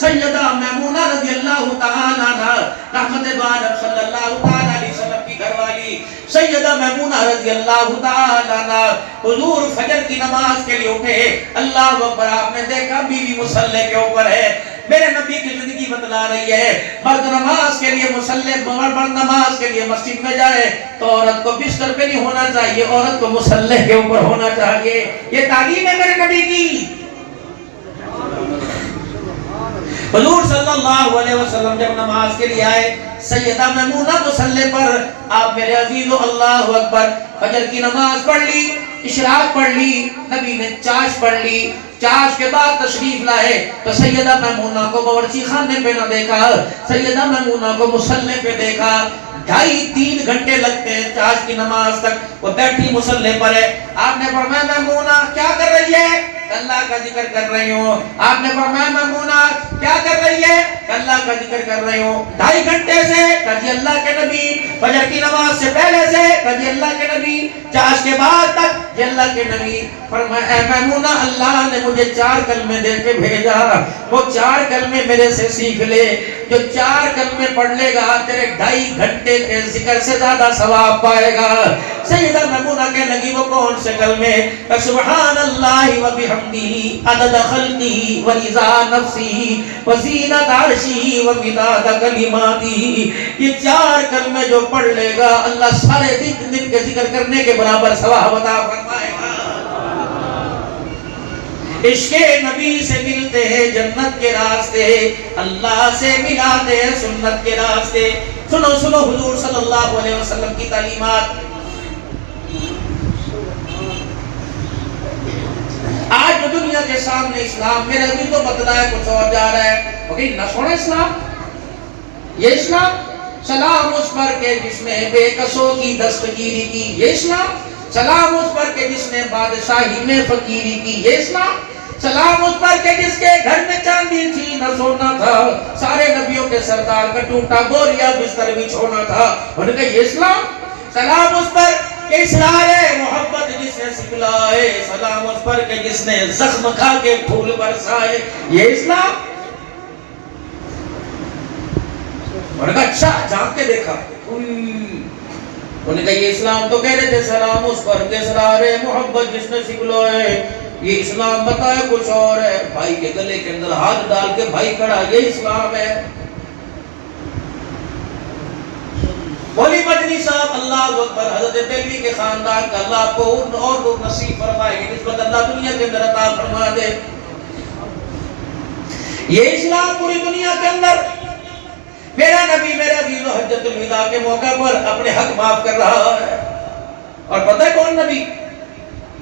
سیدہ میمونہ رضی اللہ تعالیٰ عنہ رحمت عالم صلی اللہ تعالیٰ علیہ وسلم کی گھر والی سیدہ میمونہ رضی اللہ تعالیٰ عنہ حضور فجر کی نماز کے لیے اٹھے، اللہ اکبر، آپ نے دیکھا بیوی مصلی کے اوپر ہے۔ میرے نبی کی زندگی بتلا رہی ہے، مرد نماز کے لیے مرد نماز کے لیے مسجد میں جائے تو عورت کو بستر پہ نہیں ہونا چاہیے، عورت کو مصلی کے اوپر ہونا چاہیے۔ یہ تعلیم ہے میرے نبی کی۔ حضور صلی اللہ علیہ وسلم جب نماز کے لیے آئے، سیدہ میمونہ مصلی پر، آپ میرے عزیزو اللہ اکبر، فجر کی نماز پڑھ لی، اشراق پڑھ لی، نبی نے چاش پڑھ لی، چاش کے بعد تشریف لائے تو سیدہ میمونہ کو باورچی خانے پہ نہ دیکھا، سیدہ میمونہ کو مصلی پہ دیکھا۔ 2.5-3 گھنٹے لگتے ہیں چاش کی نماز تک، وہ بیٹھی مصلی پر ہے۔ آپ نے فرمایا میمونہ کیا کر رہی ہے؟ اللہ کا ذکر کر رہی ہوں۔ آپ نے فرمایا میمونہ کیا کر رہی ہے؟ اللہ کا ذکر کر رہی ہوں۔ 2.5 گھنٹے سے کہا جی اللہ کے نبی، فجر کی نماز سے پہلے سے کہا جی اللہ کے نبی، چاش کے بعد تک جی اللہ کے نبی۔ فرمایا اے میمونہ، اللہ نے مجھے 4 کلمے دے کے بھیجا، وہ 4 کلمے میرے سے سیکھ لے، جو 4 کلمے پڑھ لے گا تیرے 2.5 گھنٹے کے ذکر سے زیادہ ثواب پائے گا۔ سیدہ میمونہ کہنے لگی وہ کون سے کلمے؟ سبحان اللہ و بحمدہ عدد خلقہ و رضا نفسہ و زینت عرشہ و مداد کلماتہ۔ یہ 4 کلمے جو پڑھ لے گا اللہ سارے دن کے ذکر کرنے کے برابر ثواب عطا فرمائے گا۔ عشق نبی سے ملتے ہیں جنت کے راستے، اللہ سے ملاتے ہیں سنت کے راستے۔ سنو سنو حضور صلی اللہ علیہ وسلم کی تعلیمات۔ آج جو دنیا کے سامنے اسلام میرے ابھی تو بدلا ہے، کچھ اور جا رہا ہے، اوکے نہ چھوڑے اسلام۔ یہ اسلام سلام اس پر کہ جس نے بے کسوں کی دستگیری کی، یہ اسلام سلام اس پر کہ جس نے بادشاہی میں فقیری کی، یہ اسلام سلام اس پر کہ جس کے گھر میں چاندی تھی نہ سونا تھا، سارے نبیوں کے سردار کا ٹوٹا بوریا بستر بھی چھوڑنا تھا، انہوں نے کہا یہ اسلام سلام اس پر کہ اسرار محبت جس نے سکھلائے، سلام اس پر کہ جس نے زخم کھا کے پھول برسائے، یہ اسلام۔ انہوں نے کہا اچھا جان کے دیکھا، انہوں نے کہا یہ اسلام تو کہہ رہے تھے سلام اس پر کہ اسرار محبت جس نے سکھلائے، یہ اسلام بتایا کچھ اور ہے۔ بھائی کے گلے کے اندر ہاتھ ڈال کے بھائی کھڑا، یہ اسلام ہے۔ مولی مدنی صاحب اللہ اکبر، حضرت دہلوی کے خاندان کا اللہ آپ کو اور نصیب فرمائے گی، نسبت اللہ دنیا کے اندر عطا فرما دے۔ یہ اسلام پوری دنیا کے اندر میرا نبی میرا عزیز و حجت الوداع کے موقع پر اپنے حق معاف کر رہا ہے۔ اور پتہ ہے کون نبی؟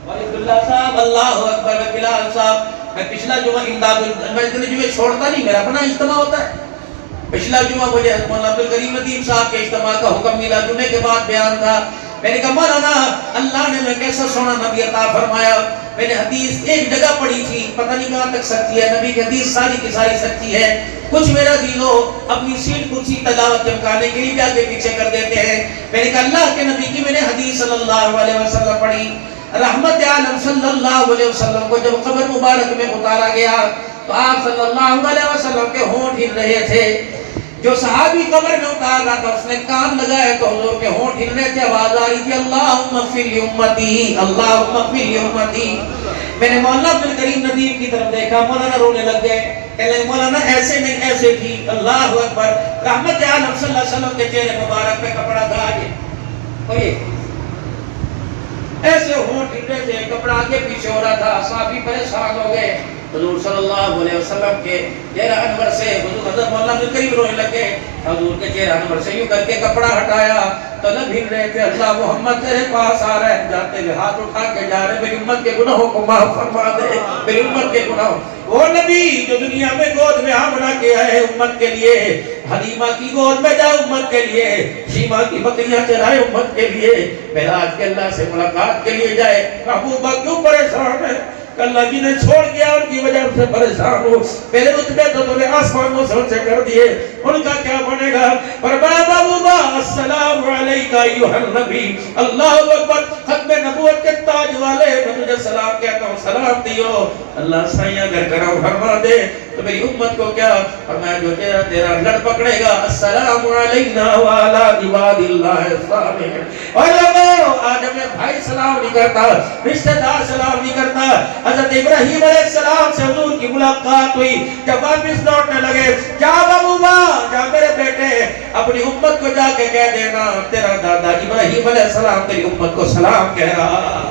ولی اللہ صاحب اللہ اکبر، بلال صاحب۔ میں پچھلا جمعہ امداد میں اتنے جمعے چھوڑتا نہیں، میرا اپنا اجتماع ہوتا ہے۔ پچھلا جمعہ مجھے مولانا عبدالکریم ندیم صاحب کے اجتماع کا حکم ملا، جمعے کے بعد بیان تھا۔ میں نے کہا مولانا اللہ نے میں کیسا سونا نبی عطا فرمایا۔ میں نے حدیث ایک جگہ پڑھی تھی، پتہ نہیں کہاں تک سچی ہے، نبی کی حدیث ساری کی ساری سچی ہے۔ کچھ میرا دلو اپنی سیٹ کرسی تلاوت چمکانے کے لیے بھی آگے پیچھے کر دیتے ہیں۔ میں نے کہا اللہ کے نبی کی میں نے حدیث صلی اللہ علیہ وسلم پڑھی، رحمت عالم صلی اللہ علیہ وسلم کو جب قبر مبارک میں اتارا گیا تو آپ صلی اللہ علیہ وسلم کے ہونٹ ہل رہے تھے۔ جو صحابی قبر میں اتار رہا تھا اس نے کان لگائے تو حضور کے ہونٹ ہل رہے تھے، آواز آ رہی تھی اللہم اغفر لامتی، اللہم اغفر لامتی۔ میں نے مولانا عبدالکریم ندیم کی طرف دیکھا، مولانا رونے لگ گئے، کہنے لگے مولانا ایسے نہیں ایسے تھی۔ اللہ اکبر، رحمت عالم صلی اللہ علیہ وسلم کے چہرے مبارک پہ کپڑا تھا آگے، اور یہ ایسے ہونٹ ہل رہے تھے، کپڑا آگے پیچھے ہو رہا تھا، صحابی پریشان ہو گئے۔ حضور صلی اللہ علیہ وسلم کے چہرہ انور سے حضور حضرت مولانا عبدالکریم رونے لگے، حضور کے چہرہ انور سے یوں کر کے کپڑا ہٹایا تو لب ہل رہے تھے، اللہ محمد تیرے پاس آ رہے ہیں، جاتے ہوئے ہاتھ اٹھا کے جا رہے، میری امت کے گناہوں کو معاف فرما دے، میری امت کے گناہوں۔ وہ نبی جو دنیا میں گود میں بنا کے آئے امت کے لیے، حلیمہ کی گود میں جائے امت کے لیے، شیمہ کی بکریاں چرائے امت کے لیے، معراج کے اللہ سے ملاقات کے لیے جائے، محبوبہ کیوں پریشان ہے؟ اللہ جی نے چھوڑ گیا ان کی وجہ سے پریشان ہو، میرے رتبے تو تمہیں آسمانوں سے اونچے کر دیے، ان کا کیا بنے گا؟ فرمایا محبوبہ السلام علیکہ ایھا النبی، اللہ اکبر، ختم ختم نبوت کے تاج والے میں تجھے سلام کہتا ہوں، سلام دیو۔ اللہ سائیں اگر کرم فرما دے تو میری امت کو کیا فرمایا، جو تیرا لڑ پکڑے گا، السلام علینا وعلی عباد اللہ الصالحین۔ اور لوگوں آج ہمیں بھائی سلام نہیں کرتا، رشتہ دار سلام نہیں کرتا۔ حضرت ابراہیم علیہ السلام سے حضور کی ملاقات ہوئی، جب واپس لوٹنے لگے، جا بابا جا میرے بیٹے اپنی امت کو جا کے کہہ دینا تیرا دادا ابراہیم علیہ السلام تیری امت کو سلام کہہ رہا۔